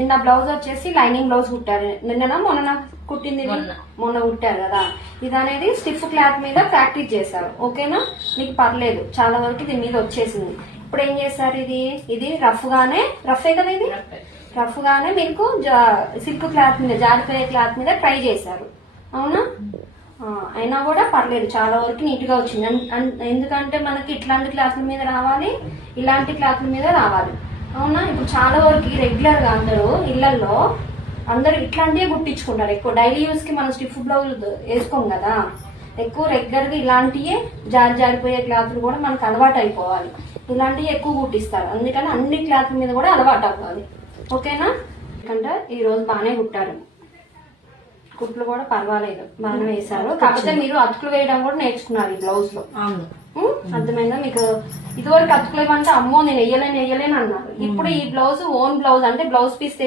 నిన్న బ్లౌజ్ వచ్చేసి lining blouse కుట్టారు. నిన్న మొన్న కుట్టింది, మొన్న కుట్టారు కదా. ఇది అనేది స్టిఫ్ క్లాత్ మీద ప్రాక్టీస్ చేశారు. ఓకేనా, మీకు పర్లేదు, చాలా వరకు దీని మీద వచ్చేసింది. ఇప్పుడు ఏం చేశారు, ఇది రఫ్ కదా, ఇది రఫ్ గానే మీకు సిల్క్ క్లాత్ మీద, జారిపోయే క్లాత్ మీద ట్రై చేశారు. అవునా, అయినా కూడా పర్లేదు, చాలా వరకు నీట్ గా వచ్చింది. ఎందుకంటే మనకి ఇట్లాంటి క్లాత్ల మీద రావాలి, ఇలాంటి క్లాత్ల మీద రావాలి. అవునా, ఇప్పుడు చాలా వరకు రెగ్యులర్ గా అందరూ ఇళ్లలో అందరూ ఇట్లాంటివే కుట్టించుకుంటారు. ఎక్కువ డైలీ యూస్ కి మనం స్టిఫ్ బ్లౌజ్ వేసుకోం కదా, ఎక్కువ రెగ్యులర్ గా ఇలాంటివే జారిపోయే క్లాత్లు కూడా మనకు అలవాటు అయిపోవాలి. ఇలాంటివి ఎక్కువ కుట్టిస్తారు, అందుకని అన్ని క్లాత్ల మీద కూడా అలవాటు అవ్వాలి. ఓకేనా, ఎందుకంటే ఈ రోజు బాగానే కుట్టారు, కుట్లు కూడా పర్వాలేదు, బాగానే వేశారు. కాకపోతే మీరు అతుకులు వేయడం కూడా నేర్చుకున్నారు ఈ బ్లౌజ్ లో. అర్థమైందా మీకు? ఇదివరకు అతుకులు వేయమంటే అమ్మో నేను వెయ్యలేను అన్నారు. ఇప్పుడు ఈ బ్లౌజ్ ఓన్ బ్లౌజ్ అంటే బ్లౌజ్ పీస్